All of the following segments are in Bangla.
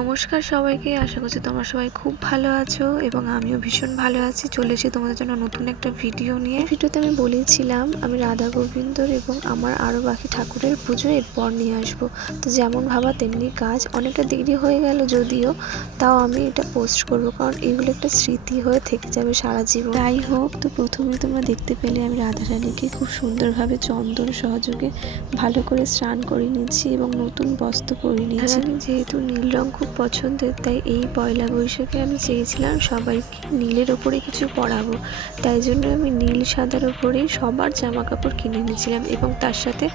নমস্কার সবাইকে, আশা করছি তোমরা সবাই খুব ভালো আছো এবং আমিও ভীষণ ভালো আছি। চলে এসেছি তোমাদের জন্য নতুন একটা ভিডিও নিয়ে। ভিডিওতে আমি বলেছিলাম আমি রাধা গোবিন্দর এবং আমার আরও বাকি ঠাকুরের পুজো এরপর নিয়ে আসবো। তো যেমন ভাবা তেমনি কাজ, অনেকটা দেরি হয়ে গেল যদিও, তাও আমি এটা পোস্ট করবো কারণ এগুলো একটা স্মৃতি হয়ে থেকে যাবে সারা জীবন। যাই হোক, তো প্রথমেই তোমরা দেখতে পেলে আমি রাধারানীকে খুব সুন্দরভাবে চন্দন সহযোগে ভালো করে স্নান করে নিচ্ছি এবং নতুন বস্ত্র পরে নিচ্ছি। যেহেতু নীল রং খুব পছন্দের, তাই এই পয়লা বৈশাখে আমি চেয়েছিলাম সবাইকে নীলের ওপরে কিছু পরাবো। তাই জন্য আমি নীল সাদার ওপরেই সবার জামা কাপড় কিনে নিয়েছিলাম এবং তার সাথে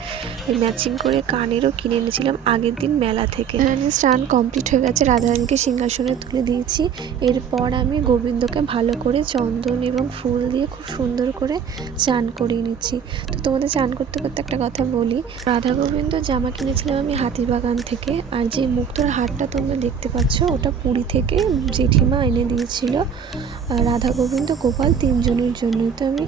ম্যাচিং করে কানেরও কিনে নিয়েছিলাম আগের দিন মেলা থেকে। রাধারানীর স্নান কমপ্লিট হয়ে গেছে, রাধারানীকে সিংহাসনে তুলে দিয়েছি। এরপর আমি গোবিন্দকে ভালো করে চন্দন এবং ফুল দিয়ে খুব সুন্দর করে চান করিয়ে নিচ্ছি। তো তোমাদের চান করতে করতে একটা কথা বলি, রাধা গোবিন্দ জামা কিনেছিলাম আমি হাতিবাগান থেকে, আর যে মুক্তোর হারটা তোমরা দেখতে পাচ্ছ ওটা পুরী থেকে জেঠিমা এনে দিয়েছিল রাধা গোবিন্দ গোপাল তিনজনের জন্য। তো আমি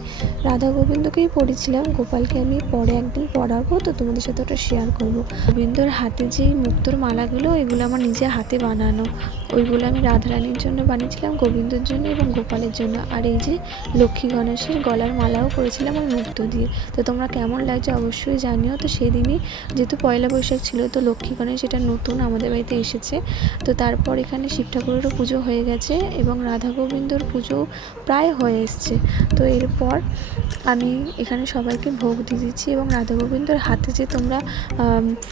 রাধা গোবিন্দকেই পরেছিলাম, গোপালকে আমি পরে একদিন পরাবো, তো তোমাদের সাথে ওটা শেয়ার করবো। গোবিন্দর হাতে যেই মুক্তোর মালাগুলো, এগুলো আমার নিজে হাতে বানানো, ওইগুলো আমি রাধারানীর জন্য বানিয়েছিলাম, গোবিন্দর জন্য এবং গোপালের জন্য। আর এই যে লক্ষ্মী গণেশের গলার মালাও করেছিলাম আমি মুক্তো দিয়ে। তো তোমরা কেমন লাগছে অবশ্যই জানিও। তো সেদিনই যেহেতু পয়লা বৈশাখ ছিল, তো লক্ষ্মী গণেশ এটা নতুন আমাদের বাড়িতে এসেছে। তো তারপর এখানে শিব ঠাকুরেরও পুজো হয়ে গেছে এবং রাধা গোবিন্দর পুজো প্রায় হয়ে এসছে। তো এরপর আমি এখানে সবাইকে ভোগ দিয়ে দিচ্ছি এবং রাধা গোবিন্দর হাতে যে তোমরা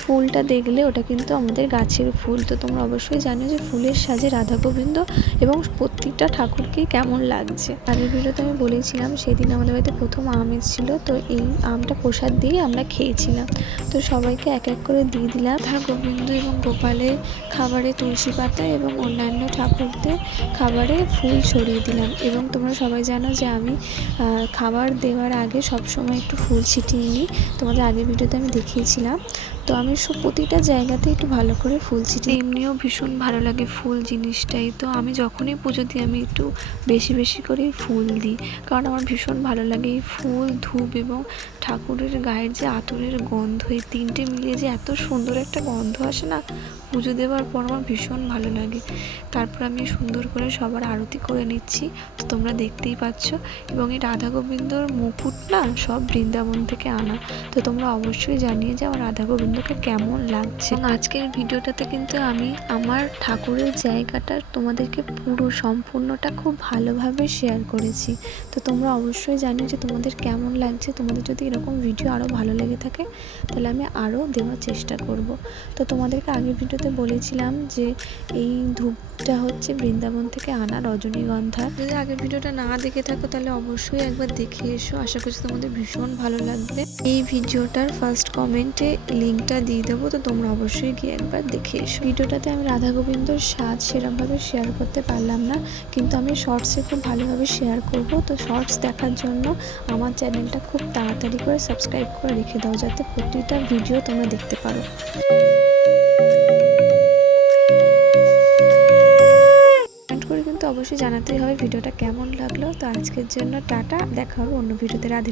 ফুলটা দেখলে, ওটা কিন্তু আমাদের গাছের ফুল। তো তোমরা অবশ্যই জানো যে ফুলের সাজে রাধা গোবিন্দ এবং প্রত্যেকটা ঠাকুরকেই কেমন লাগছে। আগের ভিডিওতে আমি বলেছিলাম সেদিন আমাদের বাড়িতে প্রথম আম এসেছিল, তো এই আমটা প্রসাদ দিয়ে আমরা খেয়েছিলাম। তো সবাইকে এক এক করে দিয়ে দিলাম। রাধা গোবিন্দ এবং গোপালের খাবারে তুলসী পাতা এবং অন্যান্য ঠাকুরদের খাবারে ফুল ছড়িয়ে দিলাম। এবং তোমরা সবাই জানো যে আমি খাবার দেওয়ার আগে সবসময় একটু ফুল ছিটিয়ে নিই, তোমাদের আগের ভিডিওতে আমি দেখিয়েছিলাম। তো আমি প্রতিটা জায়গাতে একটু ভালো করে ফুল ছিটিয়ে, এমনিও ভীষণ ভালো লাগে ফুল জিনিসটাই। তো আমি যখনই পুজো দিই আমি একটু বেশি বেশি করে ফুল দিই, কারণ আমার ভীষণ ভালো লাগে এই ফুল, ধূপ এবং ঠাকুরের গায়ের যে আতরের গন্ধ, এই তিনটে মিলিয়ে যে এত সুন্দর একটা গন্ধ আসে না পুজো দেওয়ার পর, আমার ভীষণ ভালো লাগে। তারপর আমি সুন্দর করে সবার আরতি করে নিচ্ছি, তো তোমরা দেখতেই পাচ্ছ। এবং এই রাধা গোবিন্দর মুকুট না সব বৃন্দাবন থেকে আনা। তো তোমরা অবশ্যই জানিয়ে যে আমার রাধা গোবিন্দকে কেমন লাগছে। এবং আজকের ভিডিওটাতে কিন্তু আমি আমার ঠাকুরের জায়গাটা তোমাদেরকে পুরো সম্পূর্ণটা খুব ভালোভাবে শেয়ার করেছি। তো তোমরা অবশ্যই জানিও যে তোমাদের কেমন লাগছে। তোমাদের যদি এরকম ভিডিও আরও ভালো লেগে থাকে তাহলে আমি আরও দেওয়ার চেষ্টা করব। তো তোমাদেরকে আগের ভিডিওতে বলেছিলাম যে এই ধূপটা হচ্ছে বৃন্দাবন থেকে আনা রজনীগন্ধা। যদি আগের ভিডিওটা না দেখে থাকো তাহলে অবশ্যই একবার দেখে এসো, আশা করছি তোমাদের ভীষণ ভালো লাগবে। এই ভিডিওটার ফার্স্ট কমেন্টে লিঙ্কটা দিয়ে দেবো, তো তোমরা অবশ্যই গিয়ে একবার দেখে এসো। ভিডিওটাতে আমি রাধা গোবিন্দর সাজ সেরকমভাবে শেয়ার করতে পারলাম না, কিন্তু আমি শর্টসে খুব ভালোভাবে শেয়ার করব। তো শর্টস দেখার জন্য আমার চ্যানেলটা খুব তাড়াতাড়ি করে সাবস্ক্রাইব করে রেখে দাও, যাতে প্রতিটা ভিডিও তোমরা দেখতে পারো। কমেন্ট করে কিন্তু অবশ্যই জানাতেই হবে ভিডিওটা কেমন লাগলো। তো আজকের জন্য টাটা, দেখা হবে অন্য ভিডিওতে। রাধে রাধে।